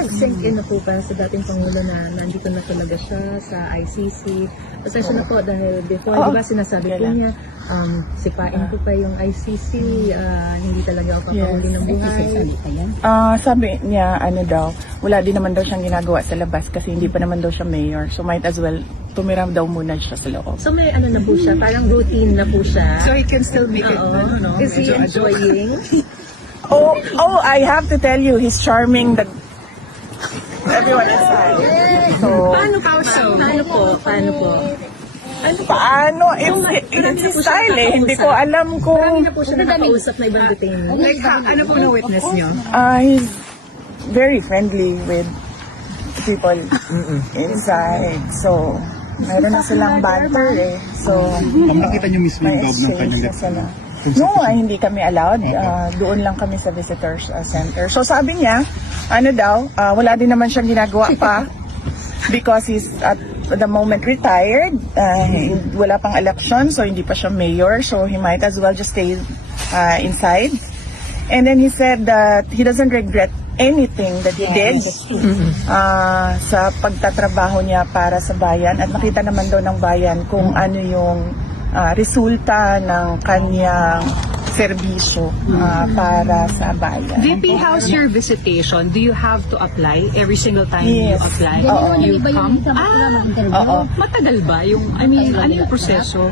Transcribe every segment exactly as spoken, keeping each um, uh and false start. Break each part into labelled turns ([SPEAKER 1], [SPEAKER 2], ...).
[SPEAKER 1] nag-sink in na po ba sa dating Pangulo na nandito na talaga siya sa I C C? Pasensya na po dahil before,
[SPEAKER 2] Oo.
[SPEAKER 1] di ba sinasabi po
[SPEAKER 2] Kailan?
[SPEAKER 1] niya, um, sipain ko pa yung I C C, ah, hindi talaga ako papahuli ng buhay.
[SPEAKER 2] Ah, sabi niya, ano daw, wala din naman daw siyang ginagawa sa labas kasi hindi pa naman daw siya mayor. So might as well, tumira daw muna siya sa loob.
[SPEAKER 1] So may ano na po siya, parang routine na po siya.
[SPEAKER 3] So he can still make it,
[SPEAKER 1] Oo.
[SPEAKER 3] ano, no?
[SPEAKER 1] Is he
[SPEAKER 3] Medyo adult.
[SPEAKER 1] enjoying?
[SPEAKER 2] Oh, oh, I have to tell you, he's charming the everyone inside. So,
[SPEAKER 1] Paano po? Paano po? Paano po?
[SPEAKER 2] ano paano? It's, it's his style eh. Hindi ko alam
[SPEAKER 1] Marami
[SPEAKER 2] kung
[SPEAKER 1] na po siya nakakausap na ibang detainee.
[SPEAKER 3] Like, ha, ano po na-witness nyo?
[SPEAKER 2] uh, he's very friendly with people inside. So, meron na silang banter eh. So,
[SPEAKER 4] Ma'am, nakita niyo mismo
[SPEAKER 2] may
[SPEAKER 4] yung loob ng
[SPEAKER 2] exchange
[SPEAKER 4] kanyang
[SPEAKER 2] na
[SPEAKER 4] laptop?
[SPEAKER 2] sila. No, ay, hindi kami allowed. Ah, doon lang kami sa visitors ah, center. So sabi niya, ano daw, ah, wala din naman siyang ginagawa pa because he's at the moment retired. Ah, wala pang election, so hindi pa siya mayor. So he might as well just stay ah, inside. And then he said that he doesn't regret anything that he did ah, sa pagtatrabaho niya para sa bayan. At nakita naman daw ng bayan kung ano yung ah, resulta ng kanyang serbisyo ah, para sa bayan.
[SPEAKER 5] V P, how's your visitation? Do you have to apply every single time
[SPEAKER 2] Yes.
[SPEAKER 5] you apply?
[SPEAKER 2] Oo.
[SPEAKER 5] You come? Ah,
[SPEAKER 2] Oo.
[SPEAKER 5] matagal ba? Yung, I mean, ano yung proseso?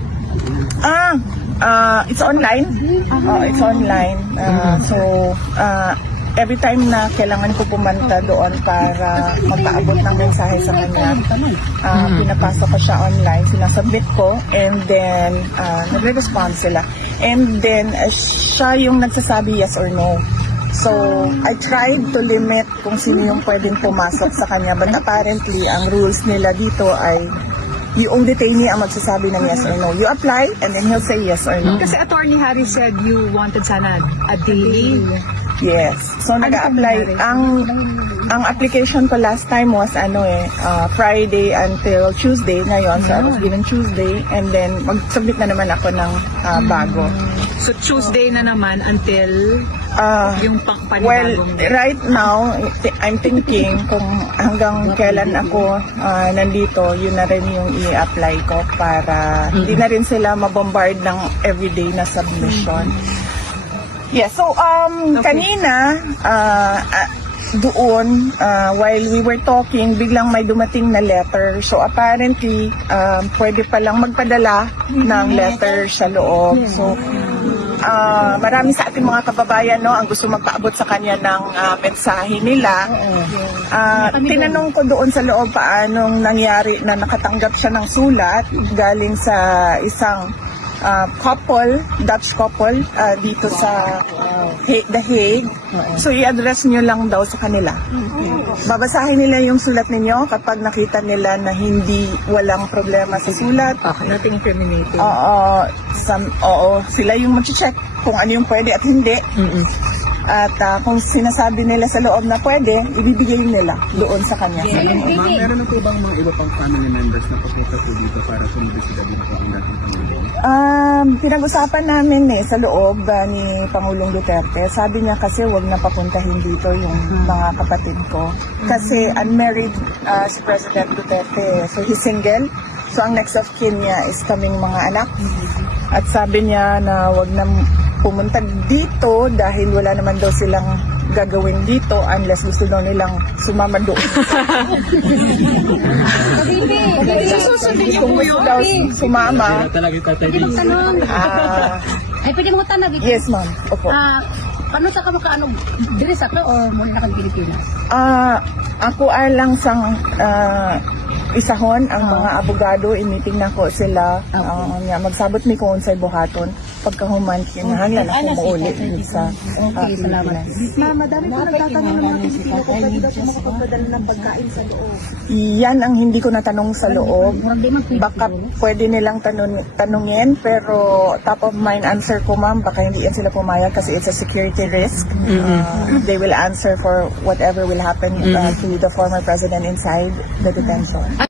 [SPEAKER 2] Ah, ah, it's online. Oh, it's online. Ah, so, ah, every time na kailangan ko pumunta doon para magpaabot ng mensahe sa kanya, ah, pinapasok ko siya online, sinasubmit ko, and then ah, nagre-respond sila. And then, ah, siya yung nagsasabi yes or no. So, I tried to limit kung sino yung pwedeng pumasok sa kanya, but apparently, ang rules nila dito ay yung detainee ang magsasabi ng yes or no. You apply, and then he'll say yes or no.
[SPEAKER 5] Kasi Attorney Harry said you wanted sana a daily.
[SPEAKER 2] Yes. So nag-a-apply ang ang application ko last time was ano eh uh, Friday until Tuesday ngayon. So I was given Tuesday and then mag-submit na naman ako ng uh, bago.
[SPEAKER 5] So Tuesday na naman until
[SPEAKER 2] Uh,
[SPEAKER 5] yung pang
[SPEAKER 2] well,
[SPEAKER 5] panibagong.
[SPEAKER 2] right now I'm thinking kung hanggang kailan ako uh, nandito, yun na rin yung i-apply ko para hindi na rin sila mabombard ng everyday na submission. Yeah, so um kanina uh, uh, doon uh, while we were talking, biglang may dumating na letter. So apparently um, pwede palang magpadala ng letter sa loob. So uh, marami sa ating mga kababayan no ang gusto magpaabot sa kanya ng uh, mensahe nila. Uh, tinanong ko doon sa loob paanong nangyari na nakatanggap siya ng sulat galing sa isang uh, couple, Dutch couple uh, dito sa Ha- The Hague. So i-address nyo lang daw sa kanila. Babasahin nila yung sulat ninyo kapag nakita nila na hindi walang problema sa sulat.
[SPEAKER 1] Nothing incriminating.
[SPEAKER 2] Oo, some, oo, sila yung mag-check kung ano yung pwede at hindi. At ah, kung sinasabi nila sa loob na pwede, ibibigay nila doon sa kanya. Sa loob.
[SPEAKER 4] Ma'am, meron na po bang mga iba pang family members na pupunta po dito para sumibisita dito po ang dating Pangulo?
[SPEAKER 2] Um, pinag-usapan namin eh sa loob ah, ni Pangulong Duterte. Sabi niya kasi wag na papuntahin dito yung mga kapatid ko. Kasi unmarried ah, si President Duterte. So he's single. So ang next of kin niya is kaming mga anak. At sabi niya na wag na pumunta dito dahil wala naman daw silang gagawin dito unless gusto daw nilang sumama doon.
[SPEAKER 5] Susundin niyo
[SPEAKER 2] Kung
[SPEAKER 5] po
[SPEAKER 2] gusto
[SPEAKER 5] yun?
[SPEAKER 2] daw sumama,
[SPEAKER 4] Talaga tatay
[SPEAKER 6] Tanong.
[SPEAKER 2] ah,
[SPEAKER 6] Ay, pwede mo tanong.
[SPEAKER 2] yes ma'am. Opo.
[SPEAKER 6] Ah, paano sa ka makaano? Diri sa to o mo na kang Pilipinas?
[SPEAKER 2] Ah, ako ay lang sang ah, isahon ang mga abogado, i-meeting na ko sila. Ah, nga, magsabot mi ko unsay buhaton pagkahuman kinahanglan ako mauli dito sa ah,
[SPEAKER 6] Okay, salamat.
[SPEAKER 2] Pilipinas.
[SPEAKER 1] Ma'am, madami po nagtatanong ng mga Pilipino kung pwede ba siya makapagpadala ng pagkain sa loob.
[SPEAKER 2] Yan ang hindi ko natanong sa loob.
[SPEAKER 6] Hindi man pwede.
[SPEAKER 2] Baka pwede nilang tanong, tanungin, pero top of mind answer ko ma'am, baka hindi yan sila pumayag kasi it's a security risk. Uh, they will answer for whatever will happen uh, to the former president inside the detention.